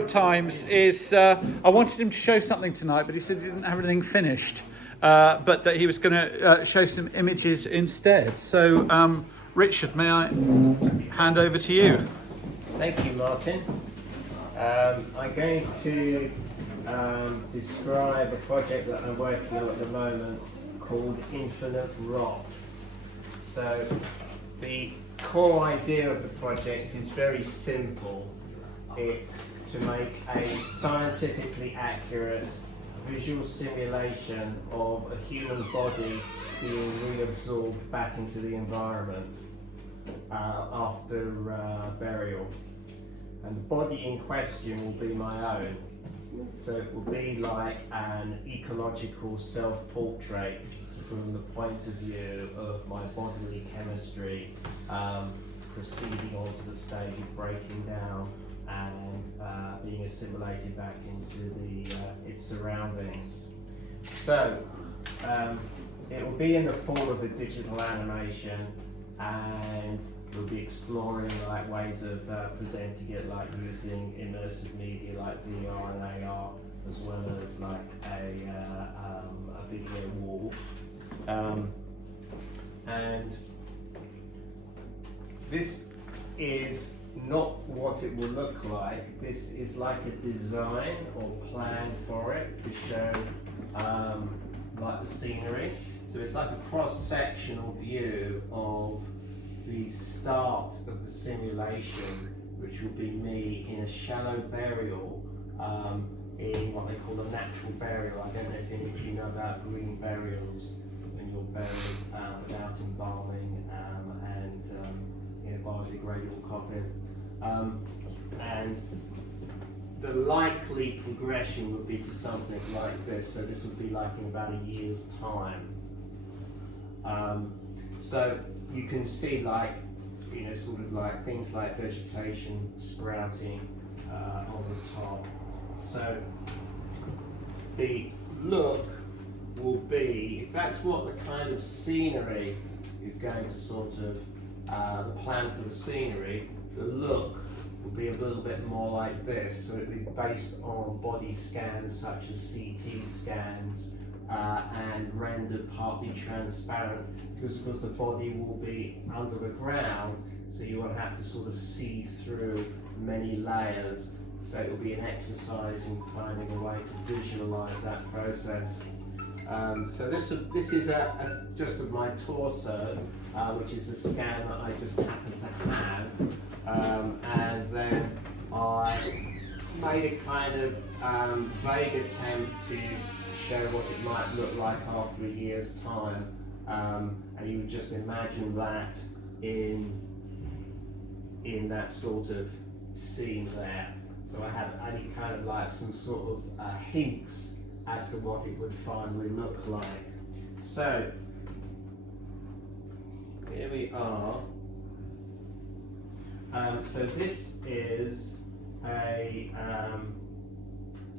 Times is I wanted him to show something tonight, but he said he didn't have anything finished, but that he was going to show some images instead. So, Richard, may I hand over to you? Thank you, Martin. I'm going to describe a project that I'm working on at the moment called Infinite Rot. So the core idea of the project is very simple. It's to make a scientifically accurate visual simulation of a human body being reabsorbed back into the environment after burial. And the body in question will be my own. So it will be like an ecological self-portrait from the point of view of my bodily chemistry proceeding onto the stage of breaking down and being assimilated back into its surroundings. So it will be in the form of a digital animation, and we'll be exploring like ways of presenting it, like using immersive media like VR and AR, as well as like a video wall. And this is not what it will look like. This is like a design or plan for it to show like the scenery. So it's like a cross-sectional view of the start of the simulation, which will be me in a shallow burial in what they call a natural burial. I don't know if any of you know about green burials, when you're buried without embalming and in a biodegradable coffin. And the likely progression would be to something like this. So this would be like in about a year's time. So you can see like, sort of like things like vegetation sprouting on the top. So the look will be, if that's what the kind of scenery is going to sort of, the plan for the scenery, the look will be a little bit more like this. So it will be based on body scans such as CT scans and rendered partly transparent, because of course the body will be under the ground, so you will have to sort of see through many layers. So it will be an exercise in finding a way to visualize that process. So this is just of my torso, which is a scan that I just happen to have, and then I made a kind of vague attempt to show what it might look like after a year's time, and you would just imagine that in that sort of scene there. So I had any kind of like some sort of hints as to what it would finally look like. So here we are. So this is a.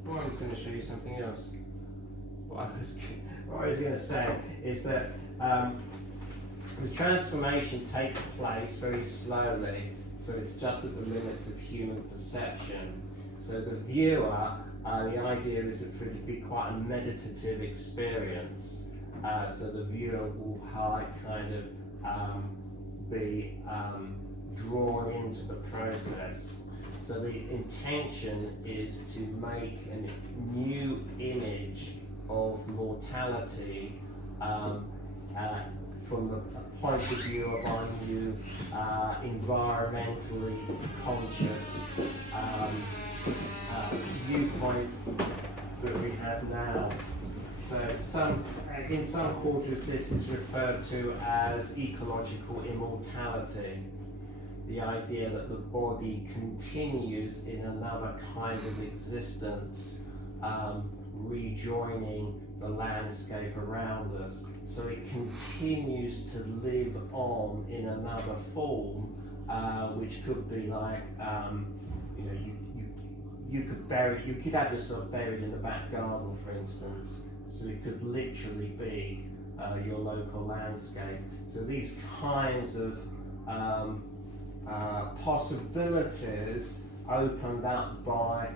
Well, I was going to show you something else. What I was going to say is that the transformation takes place very slowly, so it's just at the limits of human perception. So the viewer, the idea is that for it to be quite a meditative experience, so the viewer will kind of be drawn into the process. So the intention is to make a new image of mortality from the point of view of our new environmentally conscious viewpoint that we have now. So in some quarters this is referred to as ecological immortality. The idea that the body continues in another kind of existence, rejoining the landscape around us. So it continues to live on in another form, which could be like, you could have yourself buried in the back garden, for instance. So it could literally be your local landscape. So these kinds of possibilities opened up by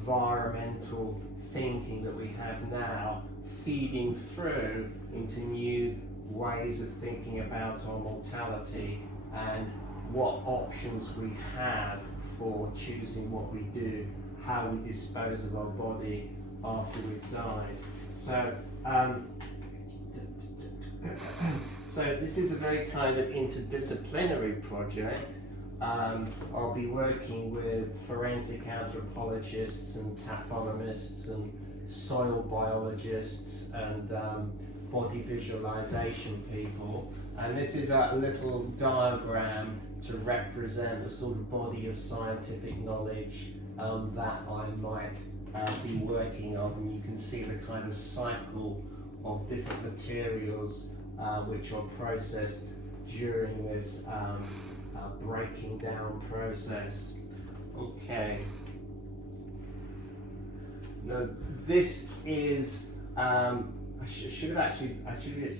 environmental thinking that we have now feeding through into new ways of thinking about our mortality and what options we have for choosing what we do, how we dispose of our body after we've died. So, so this is a very kind of interdisciplinary project. I'll be working with forensic anthropologists and taphonomists and soil biologists and body visualization people. And this is a little diagram to represent the sort of body of scientific knowledge that I might be working on. And you can see the kind of cycle of different materials which are processed during this breaking down process. Okay. Now this is I should have actually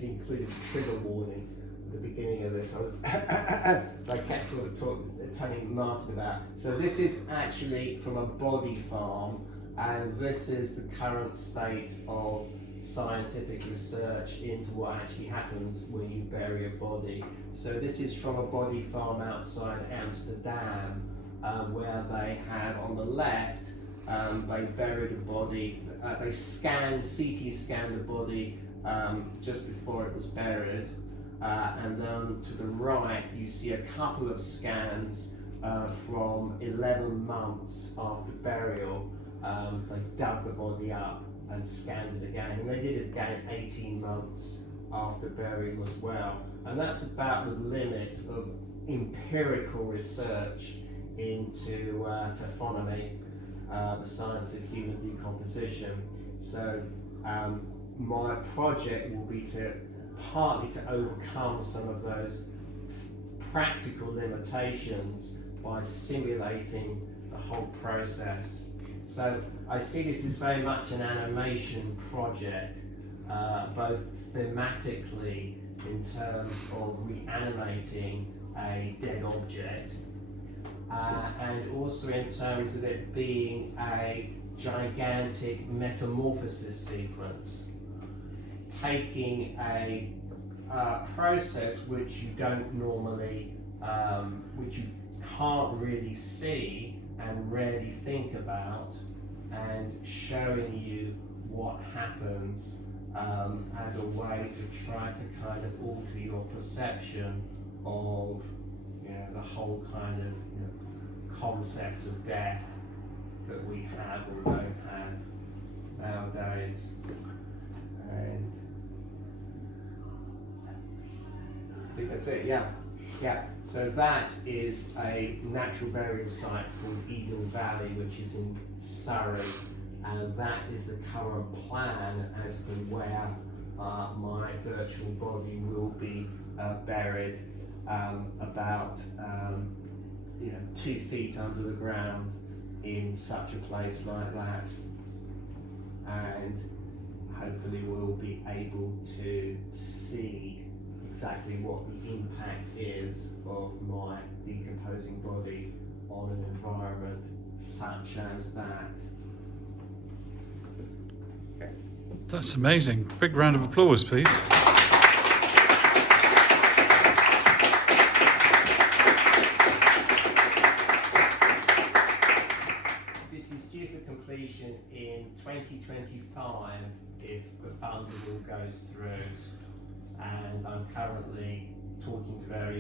included a trigger warning at the beginning of this. I kept sort of telling Martin about. So this is actually from a body farm, and this is the current state of scientific research into what actually happens when you bury a body. So this is from a body farm outside Amsterdam, where they had on the left, they buried a body, they CT scanned the body just before it was buried, and then to the right you see a couple of scans from 11 months after burial. They dug the body up and scanned it again, and they did it again 18 months after burial as well. And that's about the limit of empirical research into taphonomy, the science of human decomposition. So my project will be partly to overcome some of those practical limitations by simulating the whole process. So I see this as very much an animation project, both thematically in terms of reanimating a dead object, and also in terms of it being a gigantic metamorphosis sequence, taking a process which you don't normally, which you can't really see and rarely think about, and showing you what happens as a way to try to kind of alter your perception of, you know, the whole kind of, you know, concept of death that we have or don't have nowadays. And I think that's it. Yeah. So that is a natural burial site called Eden Valley, which is in Surrey, and that is the current plan as to where my virtual body will be buried, about 2 feet under the ground in such a place like that, and hopefully we'll be able to see exactly what the impact is of my decomposing body on an environment such as that. Okay. That's amazing. Big round of applause, please. This is due for completion in 2025 if the funding all goes through, and I'm currently talking to various